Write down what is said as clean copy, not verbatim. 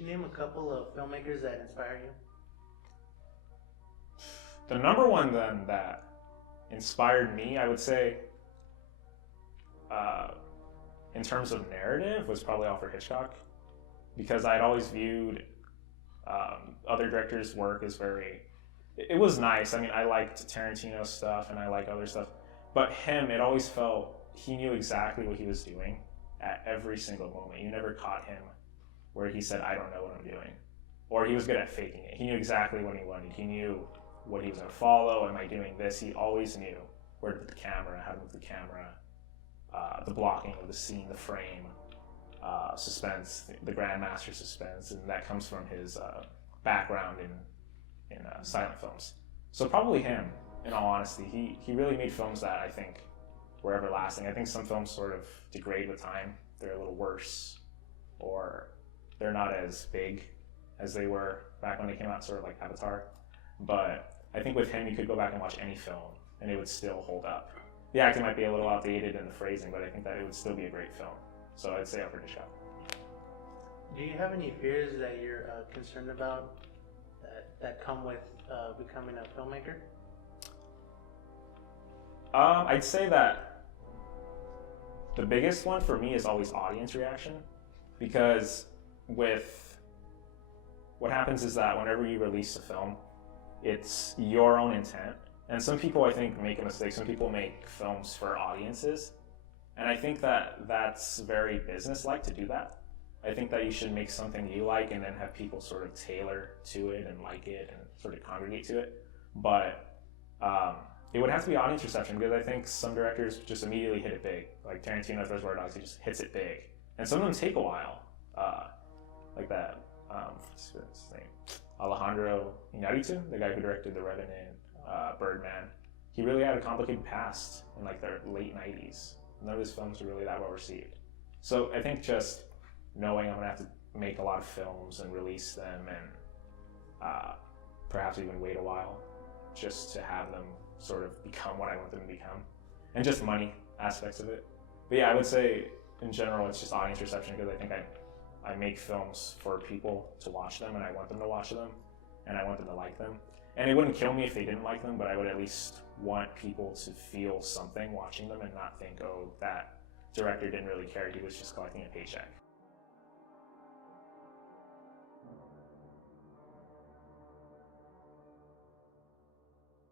you name a couple of filmmakers that inspire you? The number one then that inspired me, I would say, in terms of narrative, was probably Alfred Hitchcock, because I'd always viewed other directors' work as very. It was nice. I mean, I liked Tarantino stuff and I like other stuff, but him, it always felt he knew exactly what he was doing at every single moment. You never caught him where he said, "I don't know what I'm doing," or he was good at faking it. He knew exactly what he wanted. He knew what he was going to follow. Am I doing this? He always knew where to put the camera, how to move the camera, the blocking of the scene, the frame, suspense, the grandmaster suspense, and that comes from his background in silent films. So probably him, in all honesty. He really made films that I think were everlasting. I think some films sort of degrade with time. They're a little worse, or they're not as big as they were back when they came out, sort of like Avatar. But I think with him, you could go back and watch any film, and it would still hold up. The acting might be a little outdated in the phrasing, but I think that it would still be a great film. So I'd say Alfred Hitchcock. Do you have any fears that you're concerned about that come with becoming a filmmaker? I'd say that the biggest one for me is always audience reaction, because with what happens is that whenever you release a film, it's your own intent. And some people, I think, make a mistake. Some people make films for audiences. And I think that that's very business-like to do that. I think that you should make something you like and then have people sort of tailor to it and like it and sort of congregate to it. But it would have to be audience reception, because I think some directors just immediately hit it big. Like Tarantino, Reservoir Dogs, he just hits it big. And some of them take a while. Like that, what's his name? Alejandro Iñárritu, the guy who directed The Revenant, Birdman. He really had a complicated past in like the late 90s. None of his films were really that well received. So I think just knowing I'm gonna have to make a lot of films and release them, and perhaps even wait a while just to have them sort of become what I want them to become, and just money aspects of it. But yeah, I would say in general it's just audience reception, because I think I make films for people to watch them, and I want them to watch them, and I want them to like them. And it wouldn't kill me if they didn't like them, but I would at least want people to feel something watching them and not think, oh, that director didn't really care, he was just collecting a paycheck.